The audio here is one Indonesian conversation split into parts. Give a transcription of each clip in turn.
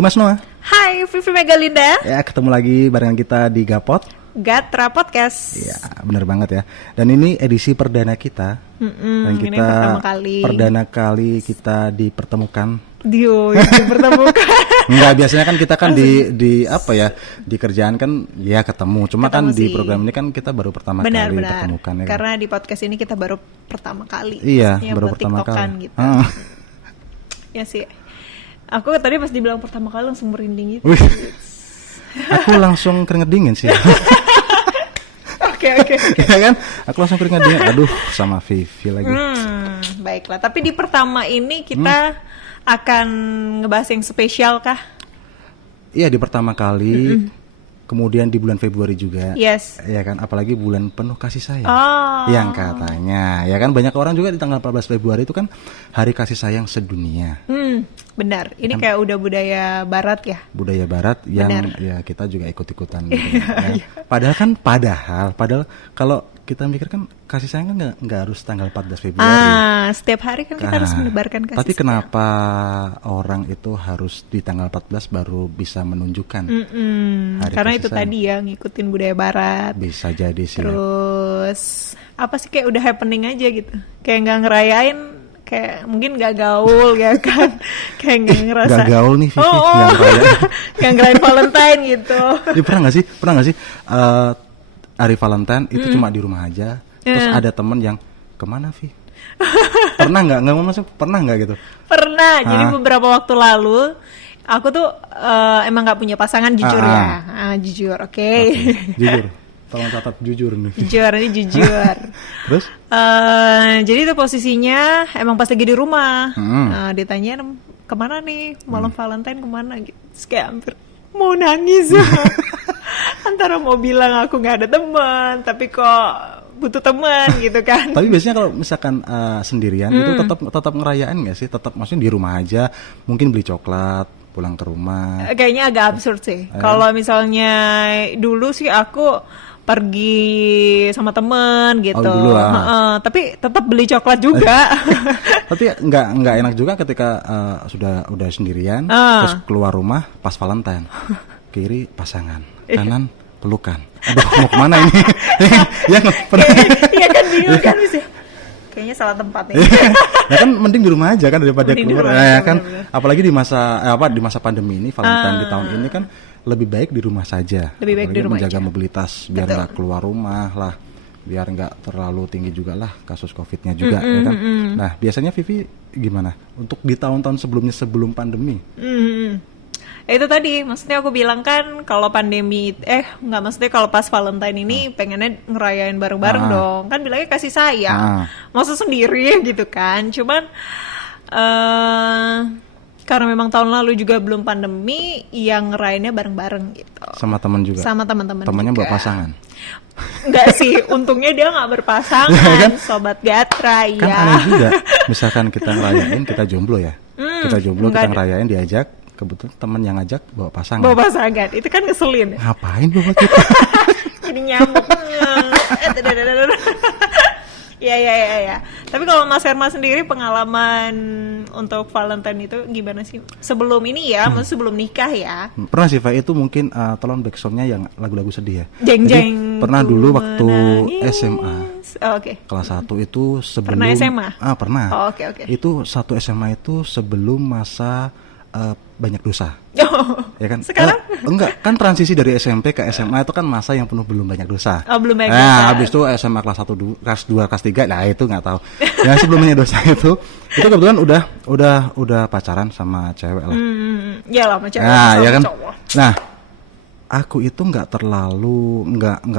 Mas Noah. Hai, Vivi Megalinda. Ya, ketemu lagi barengan kita di Gapot. Gatra Podcast. Ya, benar banget ya. Dan ini edisi perdana kita. Dan kita ini perdana kali kita dipertemukan. Dipertemukan. Enggak, biasanya kan kita kan di apa ya, di kerjaan kan ya ketemu. Cuma kan di program ini kan kita baru pertama kali dipertemukan ya. Karena di podcast ini kita baru pertama kali. Iya, baru pertama kali gitu. Ya sih. Aku tadi pas dibilang pertama kali langsung merinding gitu. Aku langsung keringet dingin sih. Oke. Ya kan? Aku langsung keringet dingin. Aduh, sama Vivi lagi. Baiklah, tapi di pertama ini kita akan ngebahas yang spesial kah? Iya, di pertama kali. Kemudian di bulan Februari juga. Yes. Ya kan, apalagi bulan penuh kasih sayang. Oh. Yang katanya, ya kan banyak orang juga di tanggal 14 Februari itu kan hari kasih sayang sedunia. Benar. Ini kayak udah budaya barat ya. Budaya barat yang ya kita juga ikut-ikutan gitu. Ya. Padahal kalau kita mikir kan kasih sayang kan nggak harus tanggal 14 Februari. Setiap hari kan kita harus menebarkan kasih tapi sayang. kenapa orang itu harus di tanggal 14 baru bisa menunjukkan hari karena kasih itu sayang? tadi ya ngikutin budaya barat. Bisa jadi sih. Terus apa sih kayak udah happening aja gitu. Kayak nggak ngerayain, kayak mungkin nggak gaul ya kan. Kayak nggak ngerasa. Nggak gaul nih Vivi. Nggak ngerayain Valentine gitu. Ya, pernah nggak sih hari Valentine itu cuma di rumah aja. Terus ada temen yang kemana Vi? Pernah nggak maksud pernah nggak gitu? Pernah. Jadi beberapa waktu lalu aku tuh emang nggak punya pasangan jujur ya. Jujur, oke. Jujur. Tolong catat jujur nih. Jujur. Terus? Jadi itu posisinya emang pas lagi di rumah. Ditanya kemana nih malam Valentine kemana gitu. Terus kayak hampir mau nangis. Antara mau bilang aku nggak ada teman, tapi kok butuh teman gitu kan. Tapi biasanya kalau misalkan sendirian itu tetap ngerayain nggak sih? Tetap maksudnya di rumah aja, mungkin beli coklat, pulang ke rumah. Kayaknya agak absurd sih. Kalau misalnya dulu sih aku pergi sama temen gitu. Dulu tapi tetap beli coklat juga. Tapi nggak enak juga ketika udah sendirian, terus keluar rumah pas Valentine. Kiri pasangan, kanan pelukan. Aduh, mau kemana ini? Iya kan bingung kan bisa. Kayaknya salah tempat nih. Nah kan mending di rumah aja kan daripada keluar. Ya kan apalagi di masa pandemi ini, Valentine di tahun ini kan lebih baik di rumah saja. Lebih baik di rumah menjaga aja. Mobilitas biar nggak keluar rumah lah, biar nggak terlalu tinggi juga lah kasus COVID-nya juga ya kan. Nah biasanya Vivi gimana untuk di tahun-tahun sebelumnya sebelum pandemi? Itu tadi, maksudnya aku bilang kan kalau pandemi, nggak, maksudnya kalau pas Valentine ini pengennya ngerayain bareng-bareng dong, kan bilangnya kasih sayang, masa sendiri gitu kan. Cuman karena memang tahun lalu juga belum pandemi, yang ngerayainnya bareng-bareng gitu. Sama teman juga? Sama teman-teman temannya juga. Bawa pasangan? Enggak sih, untungnya dia nggak berpasangan, kan? Sobat Gatra ya. Kan aneh juga, misalkan kita ngerayain, kita jomblo ya, kita ngerayain diajak, kebetulan teman yang ngajak bawa pasangan. Itu kan ngeselin. Ngapain bawa kita? Jadi nyamuk. Ya. Tapi kalau Mas Herma sendiri pengalaman untuk Valentine itu gimana sih? Sebelum ini ya, maksud sebelum nikah ya. Pernah sih, Pak, itu mungkin tolong backsoundnya yang lagu-lagu sedih ya. Jeng-jeng. Pernah dulu waktu SMA. Oke. Kelas 1 itu sebelum. Pernah SMA? Pernah. Oke. Itu satu SMA itu sebelum masa banyak dosa. Ya kan? Sekarang? Enggak, kan transisi dari SMP ke SMA itu kan masa yang penuh belum banyak dosa. Belum banyak dosa. Nah, habis itu SMA kelas 1, kelas 2, kelas 3, nah itu nggak tahu. Yang sebelum banyak dosa itu kebetulan udah pacaran sama cewek lah. Iyalah, sama cewek. Nah, ya kan? Cowok. Nah, aku itu nggak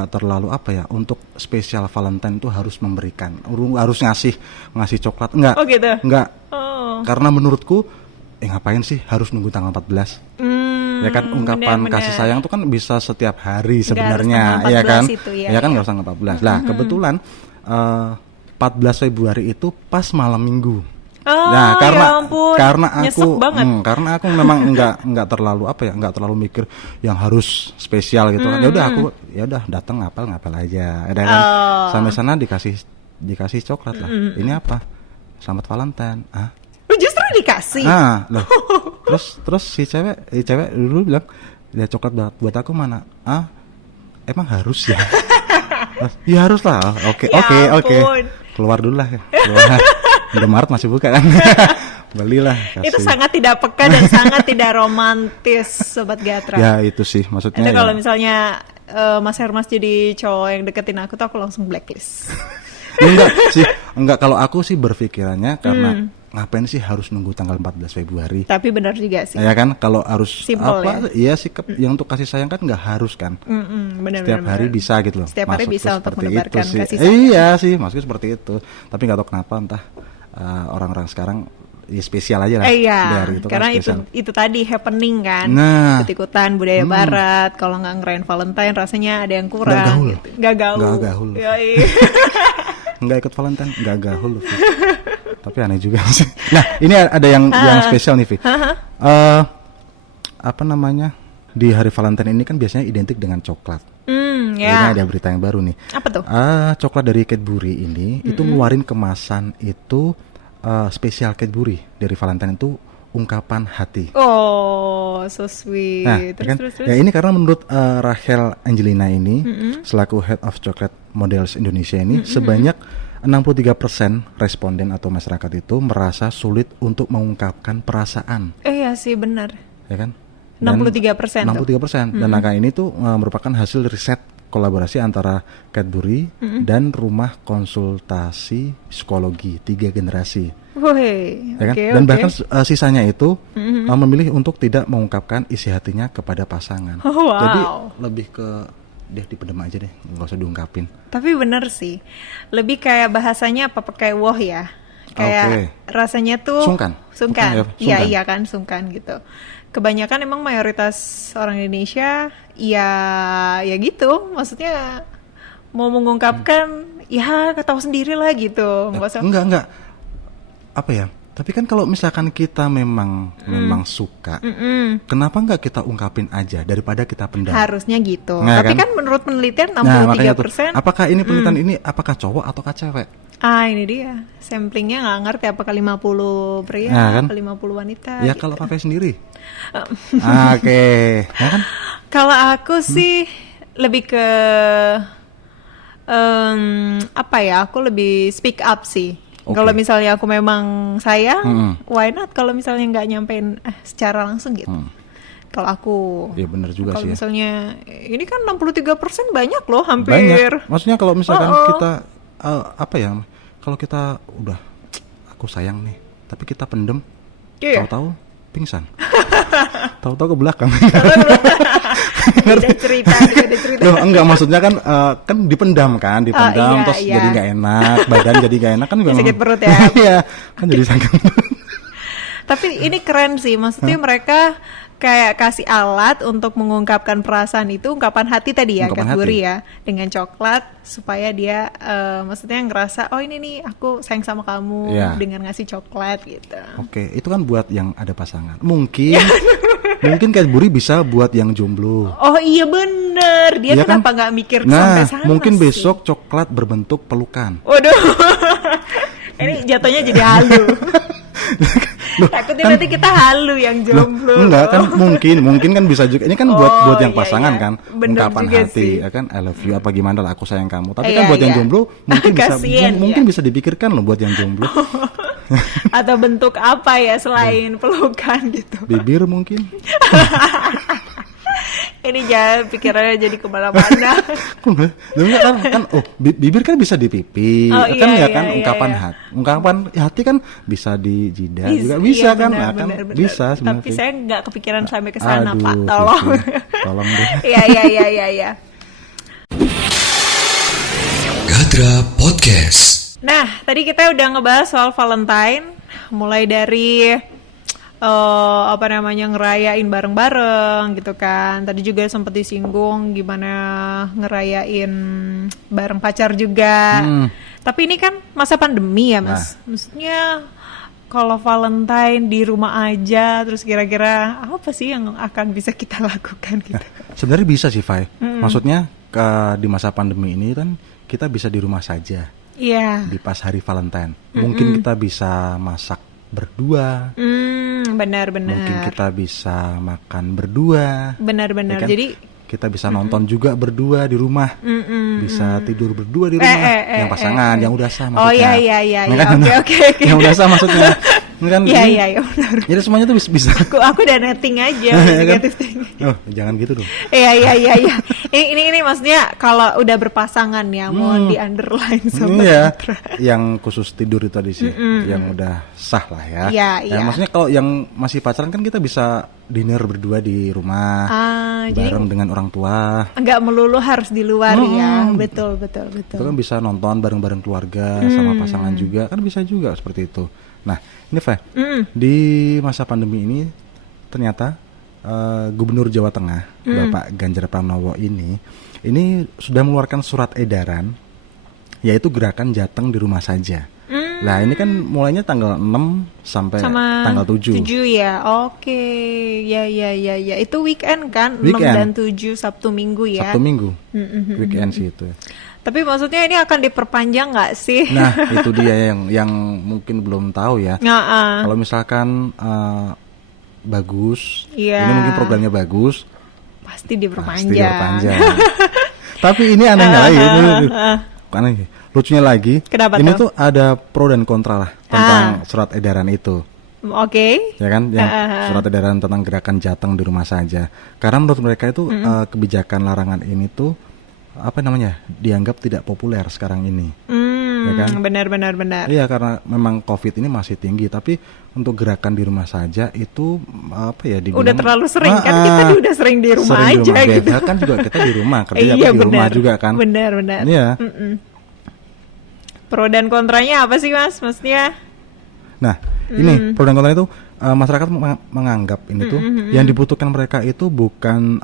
terlalu apa ya, untuk spesial Valentine itu harus memberikan, harus ngasih coklat, enggak. Oh gitu. Enggak. Karena menurutku ngapain sih harus nunggu tanggal 14? Ya kan, ungkapan kasih sayang itu kan bisa setiap hari sebenarnya, ya kan? Ya kan, nggak usah 14. Lah, kebetulan 14 Februari itu pas malam Minggu. Nah, karena aku memang nggak terlalu mikir yang harus spesial gitu kan. Ya udah datang ngapel aja. Ada kan sampai sana dikasih coklat lah. Ini apa? Selamat Valentine. Justru dikasih. Nah, loh. terus si cewek dulu bilang, "Ya coklat buat aku mana?" "Ah, emang harus ya?" "Ya harus lah." Oke. Keluar dulu lah. Keluar. Indomaret masih buka kan. Belilah, kasih. Itu sangat tidak peka dan sangat tidak romantis, Sobat Gatra. Ya itu sih maksudnya. Itu kalau ya. misalnya Mas Hermas jadi cowok yang deketin aku tuh aku langsung blacklist. Enggak kalau aku sih berpikirannya karena ngapain sih harus nunggu tanggal 14 Februari. Tapi benar juga sih. Ya kan kalau harus Simple, apa? Iya sikap yang untuk kasih sayang kan nggak harus kan. Benar, Setiap hari bisa gitu loh. Setiap hari Maksudku bisa untuk seperti menebarkan itu sih. kasih sayang. Iya sih maksudnya seperti itu. Tapi nggak tahu kenapa entah orang-orang sekarang ya spesial aja lah. Iya, Dari itu karena kan itu tadi happening kan. Nah. Ikut-ikutan budaya barat. Kalau nggak ngerayain Valentine rasanya ada yang kurang. Nggak gaul. Gitu. Nggak gaul. Nggak gaul. Yoi. Nggak ikut Valentine, nggak gaul loh. Tapi aneh juga sih. Nah, ini ada yang spesial nih, Vi. Apa namanya? Di hari Valentine ini kan biasanya identik dengan coklat. Ya. Ini ada berita yang baru nih. Apa tuh? Coklat dari Cadbury ini itu ngeluarin kemasan itu spesial Cadbury dari Valentine itu ungkapan hati. Oh, so sweet. Nah, Terus. ya ini karena menurut Rachel Angelina ini selaku Head of Chocolate Models Indonesia ini sebanyak 63% responden atau masyarakat itu merasa sulit untuk mengungkapkan perasaan. Iya sih benar. Ya kan? 63%. 63%. Dan angka ini tuh merupakan hasil riset kolaborasi antara Cadbury dan rumah konsultasi psikologi 3 generasi. Woi, Ya kan? oke, Dan oke. bahkan sisanya itu memilih untuk tidak mengungkapkan isi hatinya kepada pasangan. Oh, wow. Jadi lebih ke dia dipendam aja deh, nggak usah diungkapin. Tapi bener sih, lebih kayak bahasanya apa pakai woh ya, kayak Oke. rasanya tuh Sungkan. Bukan ya, Iya sungkan. iya kan sungkan gitu. Kebanyakan emang mayoritas orang Indonesia ya gitu, maksudnya mau mengungkapkan ya tahu sendiri lah gitu. Nggak usah. Enggak. Apa ya? Tapi kan kalau misalkan kita memang suka, kenapa nggak kita ungkapin aja daripada kita pendam? Harusnya gitu. Nah, Tapi kan? kan menurut penelitian Nah, makanya tuh, 63%. apakah ini penelitian ini apakah cowok atau cewek? Ini dia. Samplingnya nggak ngerti apakah 50 pria Nah, kan? atau 50 wanita. Ya gitu. kalau Fafe sendiri. Oke, ya kan? Kalau aku sih lebih ke apa ya? Aku lebih speak up sih. Oke. Kalau misalnya aku memang sayang, why not? Kalau misalnya nggak nyampein secara langsung gitu. Kalau aku, Ya benar juga kalau sih. Ya. misalnya ini kan 63% banyak loh, hampir. Banyak. Maksudnya kalau misalkan Oh. kita apa ya? Kalau kita udah aku sayang nih, tapi kita pendem, Iya. tahu-tahu pingsan. Tahu-tahu ke belakang. Beda cerita. Loh, enggak maksudnya kan kan dipendam iya, terus iya. jadi nggak enak, badan jadi nggak enak kan juga Sakit perut ya. Iya, kan jadi sakit. Tapi ini keren sih, maksudnya mereka kayak kasih alat untuk mengungkapkan perasaan itu, ungkapan hati tadi ya, Ungkapan Cadbury ya, dengan coklat supaya dia maksudnya ngerasa oh ini nih aku sayang sama kamu Iya. dengan ngasih coklat gitu. Oke, itu kan buat yang ada pasangan. Mungkin Cadbury bisa buat yang jomblo. Oh iya bener, dia Iya kan? kenapa nggak mikir sampai sana mungkin sih? besok coklat berbentuk pelukan. Waduh, ini jatuhnya jadi halu. Takutnya nanti kita halu yang jomblo. Enggak kan mungkin kan bisa juga. Ini kan buat yang iya, pasangan iya. kan, Bener ungkapan juga hati, sih. ya kan I love you apa gimana lah aku sayang kamu. Tapi Iya, kan buat yang iya. jomblo mungkin bisa Kasian, mungkin iya. bisa dipikirkan loh buat yang jomblo. Atau bentuk apa ya selain pelukan gitu. Bibir mungkin. Ini jangan pikirannya jadi kemana-mana. Kok enggak? Kan bibir kan bisa di pipi, Oh, kan iya, ya kan iya, ungkapan iya. hati. Ungkapan hati kan bisa di jidat juga bisa iya, kan? benar, Nah, kan benar. bisa sebenarnya. Tapi saya nggak kepikiran sampai ke sana, Aduh, Pak. Tolong. Vivi. Tolong deh. Iya. Gatra Podcast. Nah, tadi kita udah ngebahas soal Valentine, mulai dari ngerayain bareng-bareng gitu kan. Tadi juga sempat disinggung gimana ngerayain bareng pacar juga. Tapi ini kan masa pandemi ya, Mas. Maksudnya kalau Valentine di rumah aja, terus kira-kira apa sih yang akan bisa kita lakukan gitu? Sebenarnya bisa sih, Fai. Maksudnya di masa pandemi ini kan kita bisa di rumah saja Iya. di pas hari Valentine. Mungkin kita bisa masak berdua. Benar-benar. Mungkin kita bisa makan berdua. Benar-benar. Ya kan? Jadi kita bisa nonton juga berdua di rumah. Bisa tidur berdua di rumah. Yang pasangan, yang udah sah maksudnya. Oh iya. Ya kan? Oke. Yang udah sah maksudnya. Kan Iya benar. Jadi semuanya tuh bisa. Aku udah netting aja negatif thinking. Oh, jangan gitu dong. Iya. Ini maksudnya kalau udah berpasangan ya mau di underline sama Citra. Yang khusus tidur itu tadi sih, yang udah sah lah ya. Iya. Maksudnya kalau yang masih pacaran kan kita bisa dinner berdua di rumah, bareng dengan orang tua. Enggak melulu harus di luar ya. Betul. Itu kan bisa nonton bareng-bareng keluarga sama pasangan juga, kan bisa juga seperti itu. Nah, ini Fah, di masa pandemi ini ternyata Gubernur Jawa Tengah, Bapak Ganjar Pranowo ini sudah mengeluarkan surat edaran, yaitu gerakan Jateng di rumah saja. Nah, ini kan mulainya tanggal 6 sampai tanggal 7. 7 ya, oke. Ya. Itu weekend kan? Weekend. 6 dan 7, Sabtu Minggu ya? Sabtu Minggu, weekend sih itu. Tapi maksudnya ini akan diperpanjang nggak sih? Nah, itu dia yang mungkin belum tahu ya. Kalau misalkan bagus, ini mungkin programnya bagus, pasti diperpanjang. Tapi ini anehnya lagi, aneh. Lucunya lagi, kenapa ini tuh? tuh ada pro dan kontra lah tentang surat edaran itu. Oke. Ya kan, yang surat edaran tentang gerakan Jateng di rumah saja. Karena menurut mereka itu kebijakan larangan ini tuh dianggap tidak populer sekarang ini. Ya kan? Benar. Iya, karena memang COVID ini masih tinggi, tapi untuk gerakan di rumah saja itu dibilang udah terlalu sering kan, kita udah sering di rumah sering aja di rumah. gitu. Kan juga kita di rumah kerja di rumah juga kan. Benar. Iya. Pro dan kontranya apa sih Mas? Maksudnya? Nah, ini pro dan kontra itu masyarakat menganggap ini tuh yang dibutuhkan mereka itu bukan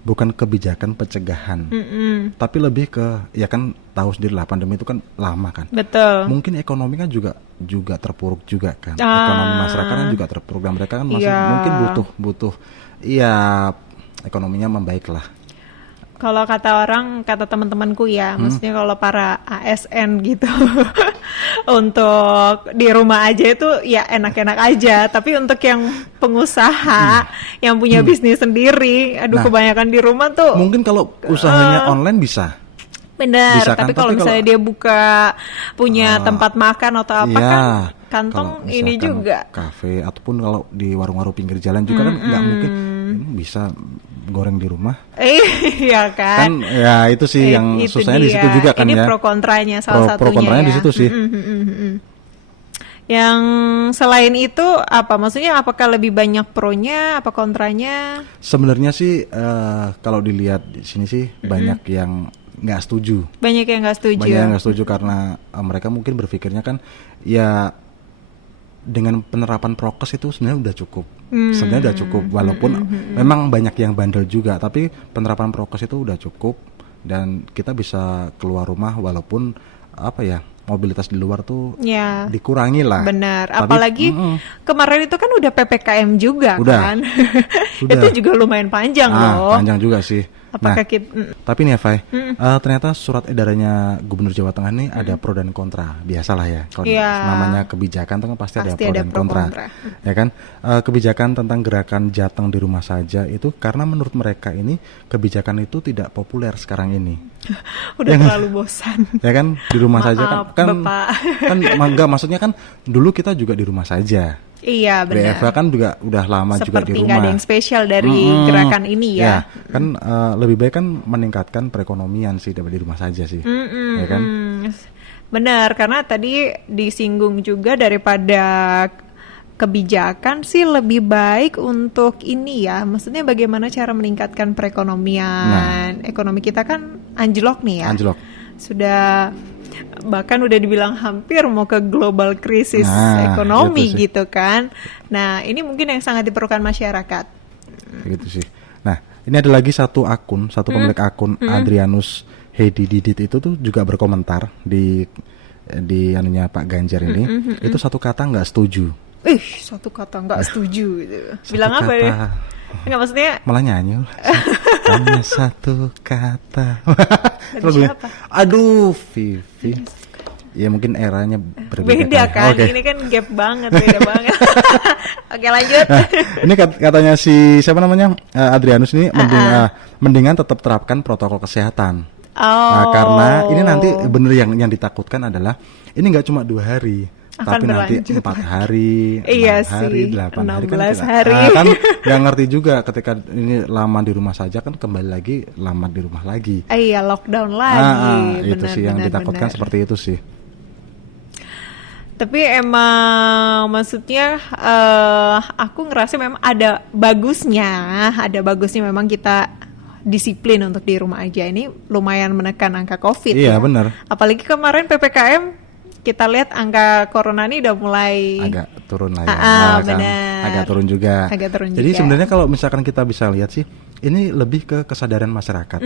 bukan kebijakan pencegahan, tapi lebih ke, ya kan tahu sendiri lah, pandemi itu kan lama kan. Betul. Mungkin ekonomi kan juga terpuruk juga kan. Ekonomi masyarakat kan juga terpuruk, dan mereka kan masih mungkin butuh ekonominya membaik lah. Kalau kata teman-temanku ya, maksudnya kalau para ASN gitu untuk di rumah aja itu ya enak-enak aja, tapi untuk yang pengusaha yang punya bisnis sendiri, kebanyakan di rumah tuh. Mungkin kalau usahanya online bisa. Benar, bisa, tapi kan? kalau misalnya dia punya tempat makan atau apa kan kantong ini juga. Kafe ataupun kalau di warung-warung pinggir jalan juga kan nggak mungkin bisa goreng di rumah. Iya kan. Kan ya itu sih yang itu susahnya di situ juga kan ini ya. Ini pro kontranya salah satunya. Pro kontranya di situ sih. Yang selain itu apa? Maksudnya apakah lebih banyak pronya apa kontranya? Sebenarnya sih kalau dilihat di sini sih banyak yang nggak setuju. Banyak yang nggak setuju karena mereka mungkin berpikirnya kan ya dengan penerapan prokes itu sebenarnya udah cukup. Sebenarnya udah cukup, walaupun memang banyak yang bandel juga, tapi penerapan prokes itu udah cukup dan kita bisa keluar rumah walaupun mobilitas di luar tuh dikurangi lah. Benar, apalagi kemarin itu kan udah PPKM juga kan. Itu juga lumayan panjang loh. Panjang juga sih. Apakah tapi nih Fai, ternyata surat edarannya Gubernur Jawa Tengah ini ada pro dan kontra. Biasalah ya, kalau namanya kebijakan itu kan pasti ada pro dan kontra. Ya kan, kebijakan tentang gerakan Jateng di rumah saja itu karena menurut mereka ini kebijakan itu tidak populer sekarang ini. Udah terlalu bosan. Ya kan, di rumah saja kan enggak, maksudnya kan dulu kita juga di rumah saja. Iya benar. WFH kan juga udah lama juga di rumah. Seperti nggak ada yang spesial dari gerakan ini ya. Kan lebih baik kan meningkatkan perekonomian sih daripada di rumah saja sih. Ya kan? Benar, karena tadi disinggung juga daripada kebijakan sih lebih baik untuk ini ya. Maksudnya bagaimana cara meningkatkan perekonomian. Ekonomi kita kan anjlok nih ya. Anjlok. Sudah bahkan udah dibilang hampir mau ke global krisis ekonomi gitu kan. Nah, ini mungkin yang sangat diperlukan masyarakat. Gitu sih. Nah, ini ada lagi satu pemilik akun Adrianus Hedi Didit itu tuh juga berkomentar di anunya Pak Ganjar ini. Itu satu kata nggak setuju. Satu kata nggak setuju gitu. Bilang apa ya? Enggak, maksudnya malah nyanyi. Hanya satu kata. Lagu siapa? Aduh, Vivi. Ya mungkin eranya berbeda. Beda kan, Oke. ini kan gap banget, beda banget. Oke lanjut. Nah, ini katanya si siapa namanya Adrianus ini mendingan tetap terapkan protokol kesehatan. Nah, karena ini nanti bener yang ditakutkan adalah ini nggak cuma 2 hari, Akan tapi nanti berlanjut. 4 hari, Iya 6 hari, sih, 8 hari 16 kita- hari. kan nggak ngerti juga ketika ini lama di rumah saja kan kembali lagi lama di rumah lagi. Iya lockdown lagi. Itu sih yang ditakutkan benar. seperti itu sih. Tapi emang maksudnya aku ngerasa memang ada bagusnya memang kita disiplin untuk di rumah aja. Ini lumayan menekan angka COVID. Iya, ya. benar. Apalagi kemarin PPKM kita lihat angka corona ini udah mulai Agak turun lah ya. kan. benar. Agak turun juga. Agak turun Jadi juga. sebenarnya kalau misalkan kita bisa lihat sih, ini lebih ke kesadaran masyarakat.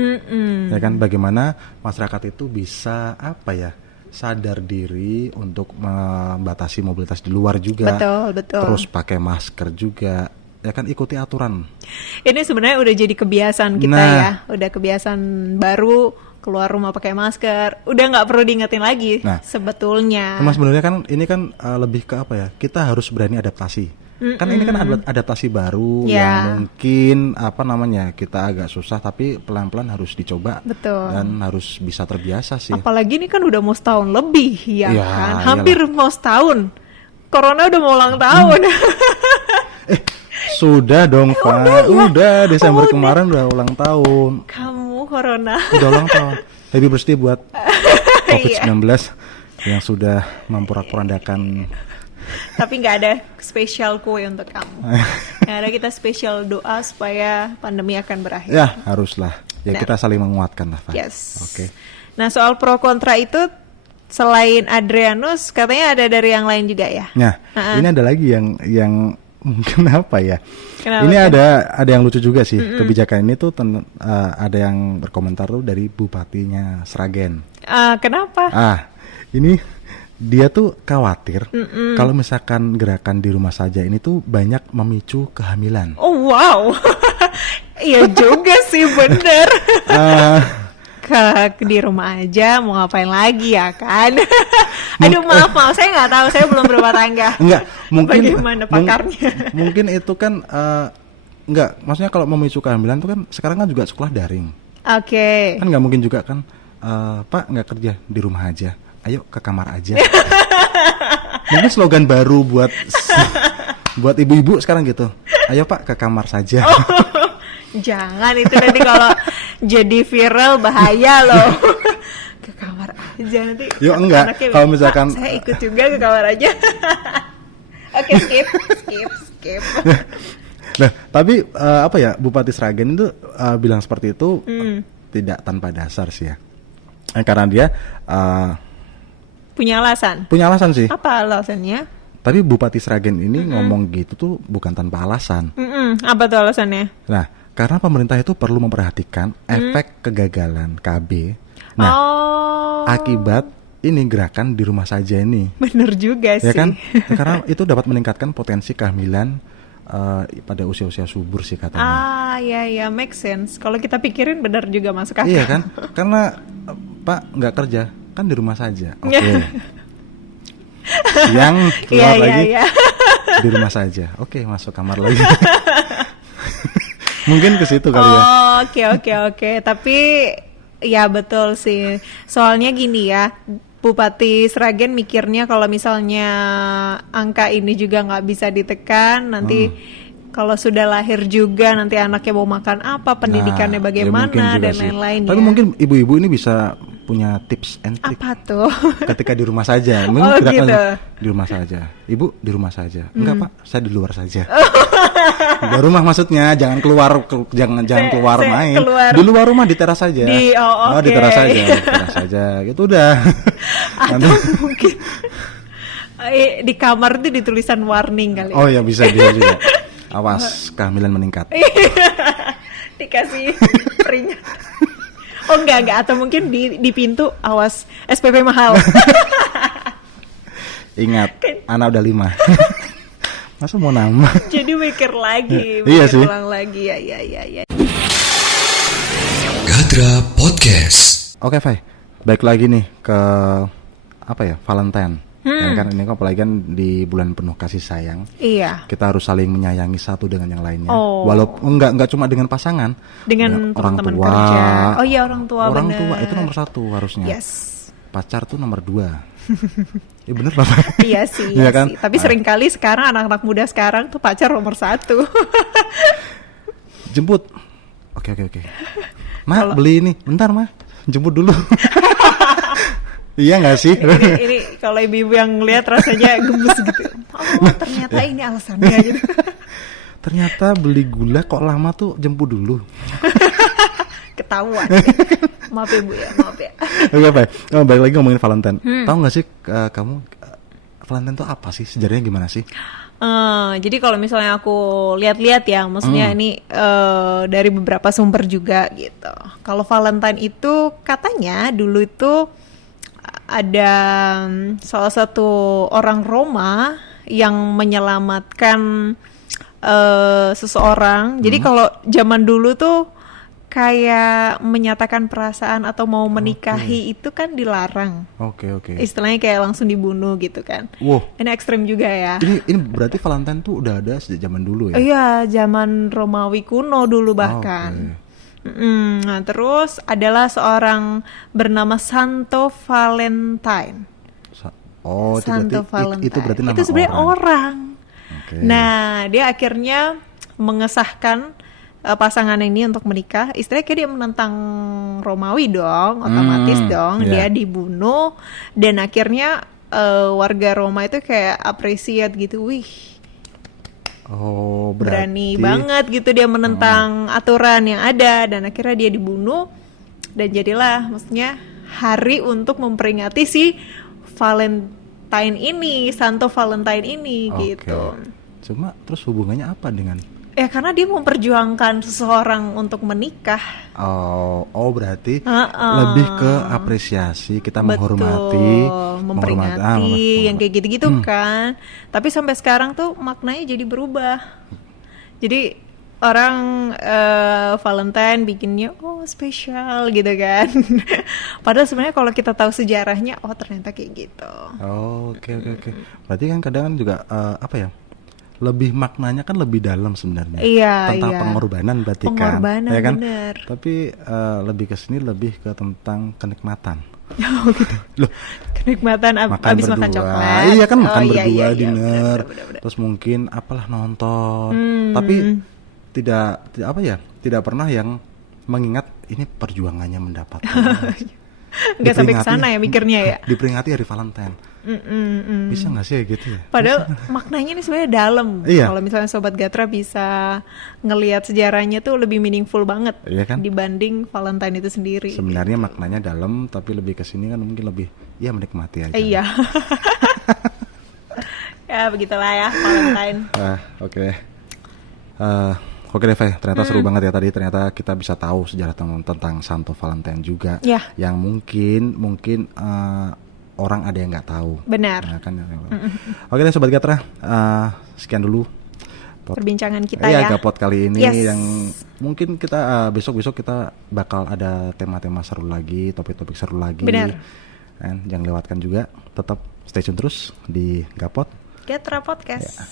Ya kan, bagaimana masyarakat itu bisa apa ya? Sadar diri untuk membatasi mobilitas di luar juga. Betul. Terus pakai masker juga. Ya kan, ikuti aturan. Ini sebenarnya udah jadi kebiasaan kita Nah. ya, udah kebiasaan baru keluar rumah pakai masker, udah nggak perlu diingetin lagi Nah. sebetulnya. Cuma sebenarnya kan ini kan lebih ke apa ya? Kita harus berani adaptasi. Kan ini kan adaptasi baru Ya. yang mungkin apa namanya kita agak susah tapi pelan-pelan harus dicoba. Betul. Dan harus bisa terbiasa sih. Apalagi ini kan udah mau setahun lebih ya Ya, kan, hampir iyalah. mau setahun. Corona udah mau ulang tahun. Sudah dong, Pak. Udah Desember Udah. kemarin udah ulang tahun. Kamu Corona. Udah ulang tahun. Happy birthday buat Iya. COVID-19 yang sudah memporak-porandakan. Tapi nggak ada spesial kue untuk kamu. Nggak ada, kita spesial doa supaya pandemi akan berakhir. Ya, haruslah. Ya Nah. kita saling menguatkan lah, Pak. Yes. Oke. Nah soal pro kontra itu selain Adrianus katanya ada dari yang lain juga ya. Nah, ini ada lagi yang mungkin apa ya? Kenapa Ini tuh? ada yang lucu juga sih. Kebijakan ini tuh ada yang berkomentar tuh dari bupatinya Sragen. Kenapa? Ini dia tuh khawatir kalau misalkan gerakan di rumah saja ini tuh banyak memicu kehamilan. Oh wow, iya juga sih bener. Di rumah aja mau ngapain lagi ya kan? Aduh maaf saya nggak tahu, saya belum berumah tangga. Enggak, mungkin Bagaimana pakarnya? Mungkin itu kan enggak, maksudnya kalau memicu kehamilan tuh kan sekarang kan juga sekolah daring. Oke. Kan nggak mungkin juga kan Pak nggak kerja di rumah aja, ayo ke kamar aja. Mungkin slogan baru buat ibu-ibu sekarang gitu, ayo Pak ke kamar saja. Jangan, itu nanti kalau jadi viral bahaya loh. Ke kamar aja nanti. Yuk, enggak. anaknya Kalau bilang, misalkan- "Pak, saya ikut juga ke kamar aja." Oke, skip. Nah, tapi apa ya, Bupati Sragen itu bilang seperti itu tidak tanpa dasar sih ya. Karena dia Punya alasan. punya alasan sih. Apa alasannya? Tapi Bupati Sragen ini ngomong gitu tuh bukan tanpa alasan. Apa tuh alasannya? Nah, karena pemerintah itu perlu memperhatikan efek kegagalan KB. Nah, akibat ini gerakan di rumah saja ini. Bener juga sih. Ya kan? Ya, karena itu dapat meningkatkan potensi kehamilan pada usia-usia subur sih katanya. Ya, make sense. Kalau kita pikirin benar juga masuk akal. Iya kan? Karena Pak nggak kerja, kan di rumah saja. Oke. Siang keluar lagi di rumah saja. Oke, masuk kamar lagi. Mungkin ke situ kali ya. Oke. Tapi ya betul sih. Soalnya gini ya, Bupati Sragen mikirnya kalau misalnya angka ini juga nggak bisa ditekan, nanti kalau sudah lahir juga nanti anaknya mau makan apa, pendidikannya Nah, ya bagaimana mungkin juga dan sih. lain-lain. Tapi ya. mungkin ibu-ibu ini bisa punya tips and trick Apa tuh? ketika di rumah saja. Mungkin Oh, gerakan gitu. di rumah saja. Ibu di rumah saja. Enggak Pak, saya di luar saja. Di rumah maksudnya, jangan keluar jangan keluar saya main. keluar. Di luar rumah di teras saja. Di di teras saja, di teras saja. Gitu udah. Atau mungkin di kamar tuh ditulisan warning kali. Oh ya bisa juga. Awas kehamilan meningkat. Dikasih peringatan. Oh enggak, atau mungkin di pintu awas SPP mahal. Ingat, anak udah 5. Masa mau nambah? Jadi mikir lagi, Iya sih. ulang lagi ya. Gadra Podcast. Oke, Fai. Baik lagi nih ke apa ya, Valentine. Kan ini kan apalagi kan di bulan penuh kasih sayang. Iya. Kita harus saling menyayangi satu dengan yang lainnya. Walaupun enggak cuma dengan pasangan, dengan orang teman-teman tua. kerja. Oh iya, orang tua. Orang bener. tua itu nomor 1 harusnya. Yes. Pacar tuh nomor 2. Ya bener lah. Iya sih, Iya kan? sih. Tapi seringkali sekarang anak-anak muda sekarang tuh pacar nomor 1. Jemput. Oke. Ma, beli ini. Bentar, Ma. Jemput dulu. Iya nggak sih? ini kalau ibu-ibu yang ngeliat rasanya gemes gitu. Oh, ternyata ini alasannya gitu. Ternyata beli gula kok lama tuh, jemput dulu. Ketahuan. Maaf ya Bu ya, maaf ya. Oke, baik. Balik lagi ngomongin Valentine. Tahu nggak sih kamu Valentine tuh apa sih? Sejarahnya gimana sih? Jadi kalau misalnya aku lihat-lihat ya, maksudnya ini dari beberapa sumber juga gitu. Kalau Valentine itu katanya dulu itu ada salah satu orang Roma yang menyelamatkan seseorang. Jadi kalau zaman dulu tuh kayak menyatakan perasaan atau mau menikahi itu kan dilarang. Oke. Istilahnya kayak langsung dibunuh gitu kan. Wow. Ini ekstrim juga ya. Ini berarti Valentine tuh udah ada sejak zaman dulu ya? Iya, zaman Romawi kuno dulu bahkan. Nah, terus adalah seorang bernama Santo Valentine. Santo Valentine. Itu berarti nama itu sebenarnya orang. Okay. Nah, dia akhirnya mengesahkan pasangan ini untuk menikah. Istilahnya kayak dia menentang Romawi dong, otomatis dong. Dia dibunuh dan akhirnya warga Roma itu kayak appreciate gitu. Wih, berani banget gitu dia menentang aturan yang ada, dan akhirnya dia dibunuh dan jadilah maksudnya hari untuk memperingati si Valentine ini, Santo Valentine ini gitu. Cuma terus hubungannya apa dengan? Karena dia memperjuangkan seseorang untuk menikah. Oh berarti lebih ke apresiasi, kita menghormati, memperingati yang kayak gitu-gitu kan. Tapi sampai sekarang tuh maknanya jadi berubah. Jadi orang Valentine bikinnya spesial gitu kan. Padahal sebenarnya kalau kita tahu sejarahnya, ternyata kayak gitu. Oke. Berarti kan kadang juga apa ya? Lebih maknanya kan lebih dalam sebenarnya. Tentang pengorbanan berarti kan. Ya kan? Bener. Tapi lebih ke sini lebih ke tentang kenikmatan. Gitu. Loh, kenikmatan abis makan coklat. Iya kan, makan berdua, iya, dinner. bener. Terus mungkin apalah nonton. Tapi tidak pernah yang mengingat ini perjuangannya mendapatkan. Nggak sampai ke sana ya mikirnya ya. Diperingati hari Valentine. Bisa nggak sih gitu ya? Padahal maknanya ini sebenarnya dalam. Iya. Kalau misalnya Sobat Gatra bisa ngelihat sejarahnya tuh lebih meaningful banget, iya kan? dibanding Valentine itu sendiri. Sebenarnya maknanya dalam, tapi lebih ke sini kan mungkin lebih menikmati aja. Iya. Ya begitulah ya Valentine. Oke. Oke deh, Faye. Ternyata seru banget ya tadi. Ternyata kita bisa tahu sejarah tentang Santo Valentine juga. Ya. Yang mungkin orang ada yang nggak tahu. Benar. Nah, kan, Oke deh Sobat Gatra, sekian dulu perbincangan kita ya. Gapot kali ini. Yes. Yang mungkin kita besok kita bakal ada tema-tema seru lagi, topik-topik seru lagi. Benar. Dan jangan lewatkan juga. Tetap stay tune terus di Gapot Gatra Podcast. Ya.